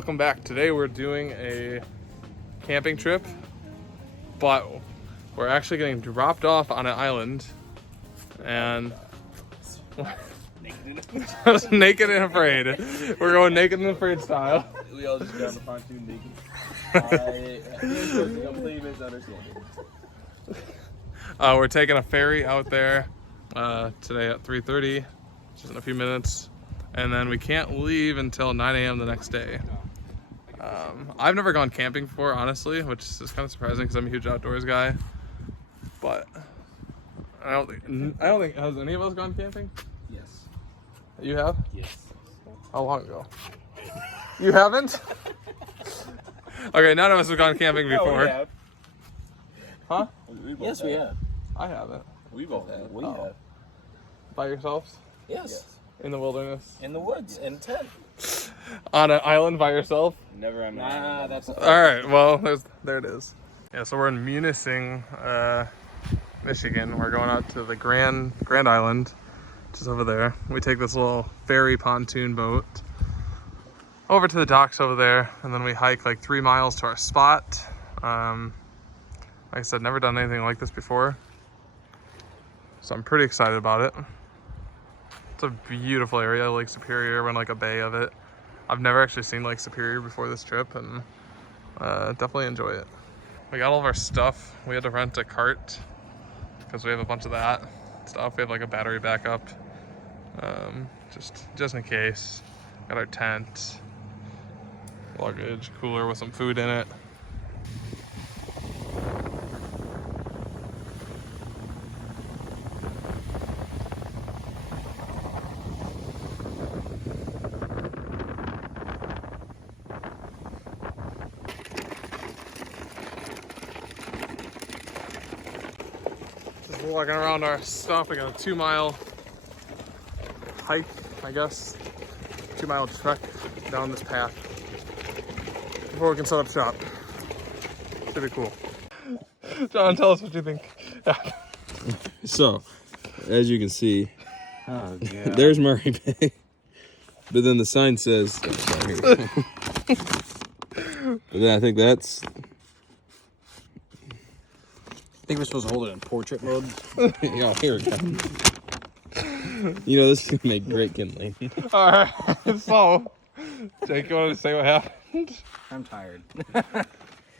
welcome back. Today we're doing a camping trip, but we're actually getting dropped off on an island, and naked and afraid. We're going naked and afraid style. We all just got on the pontoon naked. I completely misunderstanding. We're taking a ferry out there today at 3:30, just in a few minutes, and then we can't leave until 9 a.m. the next day. I've never gone camping before, honestly, which is kind of surprising because I'm a huge outdoors guy. But I don't think has any of us gone camping? Yes. You have? Yes. How long ago? You haven't? Okay, none of us have gone camping before. No, we have. Huh? Yes, we have. I haven't. We both have. We Oh. have. By yourselves? Yes. In the wilderness? In the woods, in a tent. On an island by yourself? Never on Nah, that's All right, well, there it is. Yeah, so we're in Munising, Michigan. We're going out to the Grand Island, which is over there. We take this little ferry pontoon boat over to the docks over there, and then we hike like 3 miles to our spot. Like I said, never done anything like this before, so I'm pretty excited about it. It's a beautiful area, Lake Superior. We're in like a bay of it. I've never actually seen Lake Superior before this trip, and definitely enjoy it. We got all of our stuff. We had to rent a cart because we have a bunch of that stuff. We have like a battery backup, just in case. Got our tent, luggage, cooler with some food in it. Just walking around our stuff. We got a 2-mile hike, I guess. 2-mile trek down this path before we can set up shop. Should be cool. John, tell us what you think. So, as you can see, there's Murray Bay, but then the sign says, but then I think that's, I think we're supposed to hold it in portrait mode. oh, here we go. You know, this can make great kindling. All right, so Jake, you want to say what happened? I'm tired.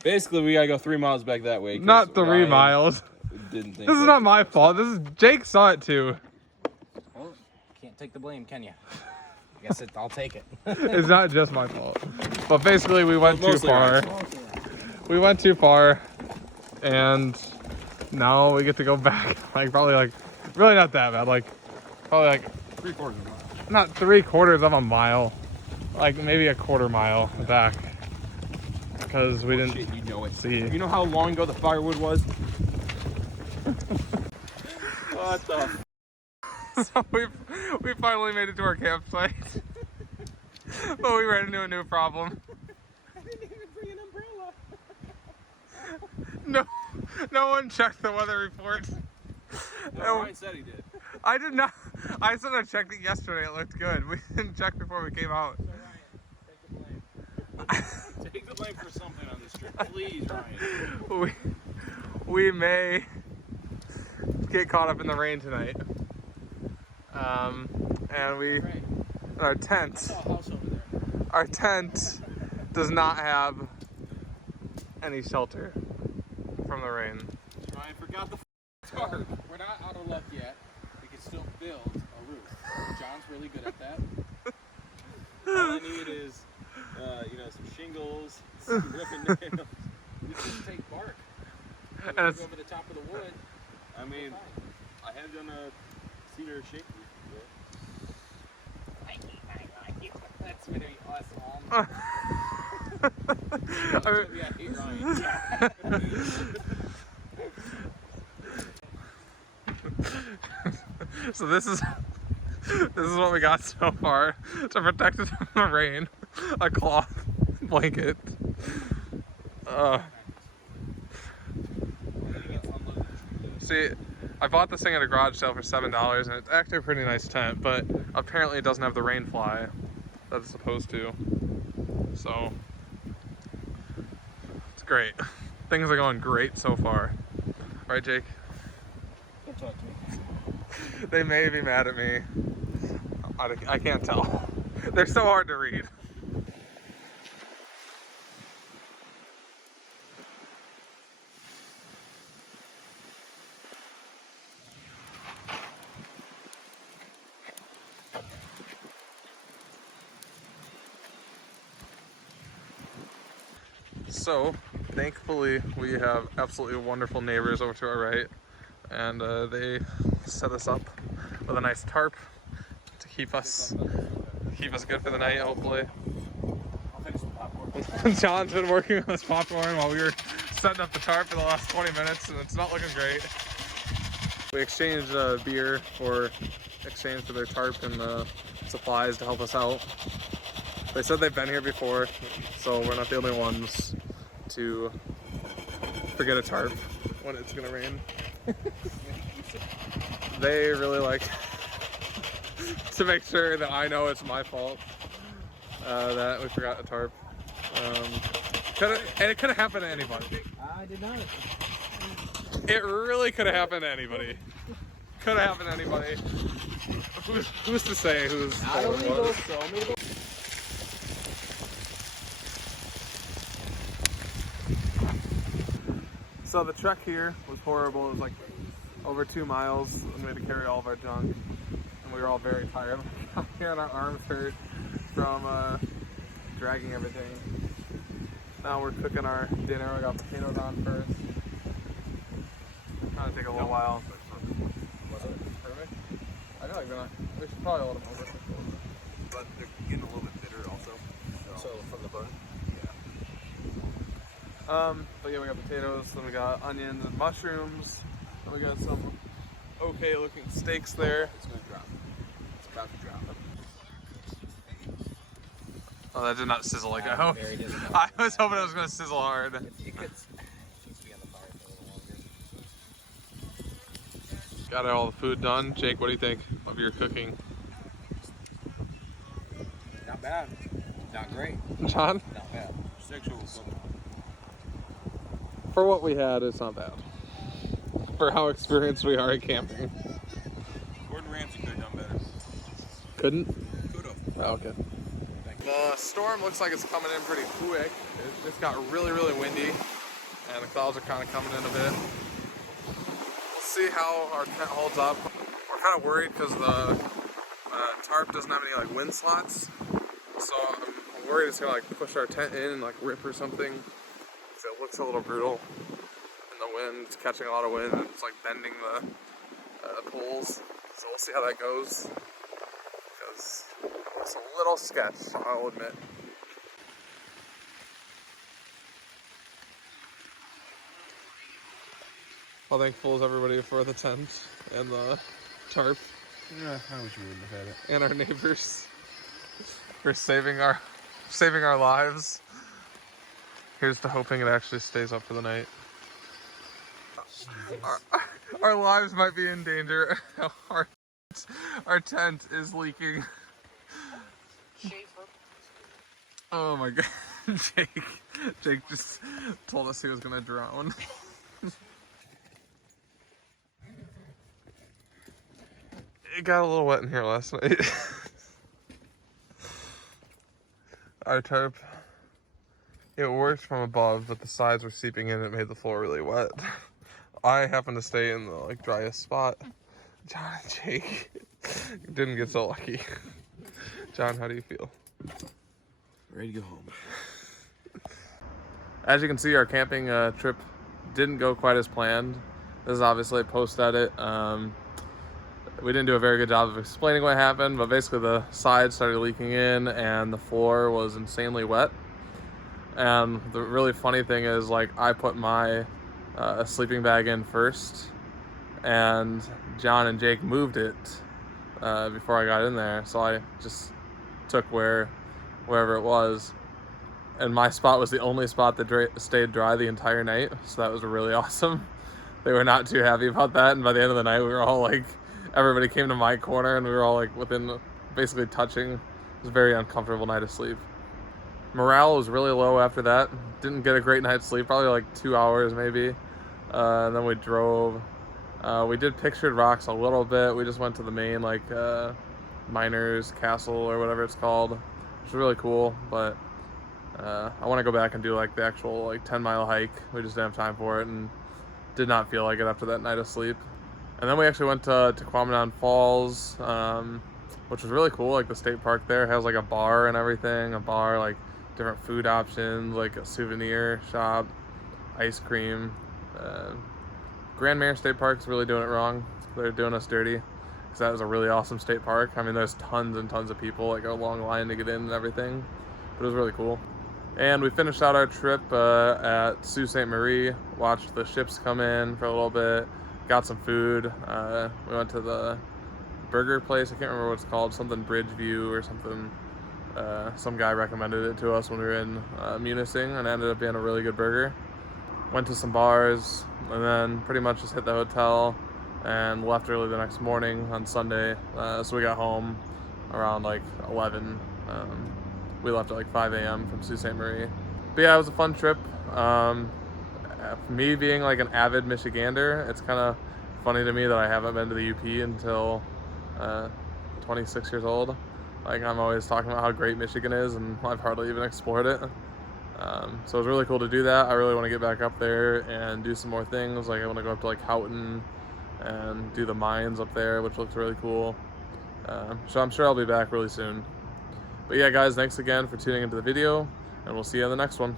Basically, we gotta go 3 miles back that way. Not 3 miles. Didn't think This is not my fault. This is Jake saw it too. Well, can't take the blame, can you? I guess I'll take it. It's not just my fault. But basically, we went too mostly far. We went too far, and now we get to go back. Probably really not that bad. Probably 3/4 of a mile. not 3/4 of a mile. Maybe a 1/4 mile back. Because we didn't Shit, you know it. see. You know how long ago the firewood was? What the? So we finally made it to our campsite. But we ran into a new problem. I didn't even bring an umbrella. No one checked the weather report. No, Ryan said he did. I did not. I said I checked it yesterday. It looked good. We didn't check before we came out. So Ryan, take the blame. Take the blame for something on this trip, please, Ryan. We may get caught up in the rain tonight. And our tent. I saw a house over there. Our tent does not have any shelter from the rain. Ryan forgot the tarp. We're not out of luck yet. We can still build a roof. John's really good at that. All I need is, some shingles, some ripping nails. We just take bark. And Go it's, over the top of the wood. I mean, I have done a cedar shake roof That's gonna be awesome. I mean, I hate Ryan. so this is what we got so far to protect us from the rain. A cloth blanket. See, I bought this thing at a garage sale for $7, and it's actually a pretty nice tent, but apparently it doesn't have the rain fly that it's supposed to. So it's great. Things are going great so far. Right, Jake? Don't talk to me. They may be mad at me. I can't tell. They're so hard to read. So, thankfully, we have absolutely wonderful neighbors over to our right, and they set us up with a nice tarp to keep us good for the night, hopefully. I'll finish the popcorn. John's been working on this popcorn while we were setting up the tarp for the last 20 minutes, and it's not looking great. We exchanged beer for their tarp and supplies to help us out. They said they've been here before, so we're not the only ones to forget a tarp when it's gonna rain. They really like to make sure that I know it's my fault that we forgot a tarp. And it could have happened to anybody. I did not. It really could have happened to anybody. Could have happened to anybody. Who's to say who's? Not illegal, so illegal. So the trek here was horrible. It was like over 2 miles, and we had to carry all of our junk, and we were all very tired. Here, and our arms hurt from dragging everything. Now we're cooking our dinner. We got potatoes on first. It's gonna take a little while. Was it? Perfect. I feel like they're not. We should probably let them over. But they're getting a little bit bitter also. So from the bun? But yeah, we got potatoes, then we got onions and mushrooms, and we got some okay looking steaks there. It's gonna drop. It's about to drop. Oh, that did not sizzle like I Yeah, hoped. very disappointing. I was hoping it was gonna sizzle hard. It gets needs to be on the fire for a little longer. Got all the food done. Jake, what do you think of your cooking? Not bad. Not great. John? Not bad. Sexual cooking. For what we had, it's not bad. For how experienced we are at camping. Gordon Ramsay could have done better. Couldn't? Could have. Oh, okay. The storm looks like it's coming in pretty quick. It just got really, really windy, and the clouds are kind of coming in a bit. We'll see how our tent holds up. We're kind of worried because the tarp doesn't have any like wind slots, so I'm worried it's gonna like push our tent in and like rip or something. So it looks a little brutal, and the wind, it's catching a lot of wind, and it's like bending the poles. So we'll see how that goes, because it's a little sketch, I'll admit. How thankful is everybody for the tent and the tarp, Yeah, I wish we wouldn't have had it. and our neighbors for saving our lives. Here's to hoping it actually stays up for the night. Our lives might be in danger. Our tent is leaking. Oh my god. Jake just told us he was gonna drown. It got a little wet in here last night. Our tarp, it worked from above, but the sides were seeping in. It made the floor really wet. I happened to stay in the like driest spot. John and Jake didn't get so lucky. John, how do you feel? Ready to go home. As you can see, our camping trip didn't go quite as planned. This is obviously a post edit. We didn't do a very good job of explaining what happened, but basically the sides started leaking in and the floor was insanely wet. And the really funny thing is, like, I put my sleeping bag in first, and John and Jake moved it before I got in there. So I just took wherever it was, and my spot was the only spot that stayed dry the entire night. So that was really awesome. They were not too happy about that, and by the end of the night, we were all like, everybody came to my corner, and we were all like within basically touching. It was a very uncomfortable night of sleep. morale was really low after that. Didn't get a great night's sleep, probably like 2 hours maybe. And then we drove. We did Pictured Rocks a little bit. We just went to the main like miners castle or whatever it's called, which is really cool. But I want to go back and do like the actual like 10-mile hike. We just didn't have time for it and did not feel like it after that night of sleep. And then we actually went to Quamanon Falls, which was really cool. Like the state park there has like a bar and everything. A bar, like different food options, like a souvenir shop, ice cream. Grand Mare State Park's really doing it wrong. They're doing us dirty, because that was a really awesome state park. I mean, there's tons and tons of people, like a long line to get in and everything, but it was really cool. And we finished out our trip at Sault Ste. Marie, watched the ships come in for a little bit, got some food. We went to the burger place, I can't remember what it's called, something Bridgeview or something. Some guy recommended it to us when we were in Munising, and it ended up being a really good burger. Went to some bars, and then pretty much just hit the hotel and left early the next morning on Sunday. So we got home around like 11. We left at like 5 a.m. from Sault Ste. Marie. But yeah, it was a fun trip. Me being like an avid Michigander, it's kind of funny to me that I haven't been to the UP until 26 years old. Like, I'm always talking about how great Michigan is, and I've hardly even explored it. So it was really cool to do that. I really want to get back up there and do some more things. Like, I want to go up to like Houghton and do the mines up there, which looks really cool. So I'm sure I'll be back really soon. But yeah, guys, thanks again for tuning into the video, and we'll see you in the next one.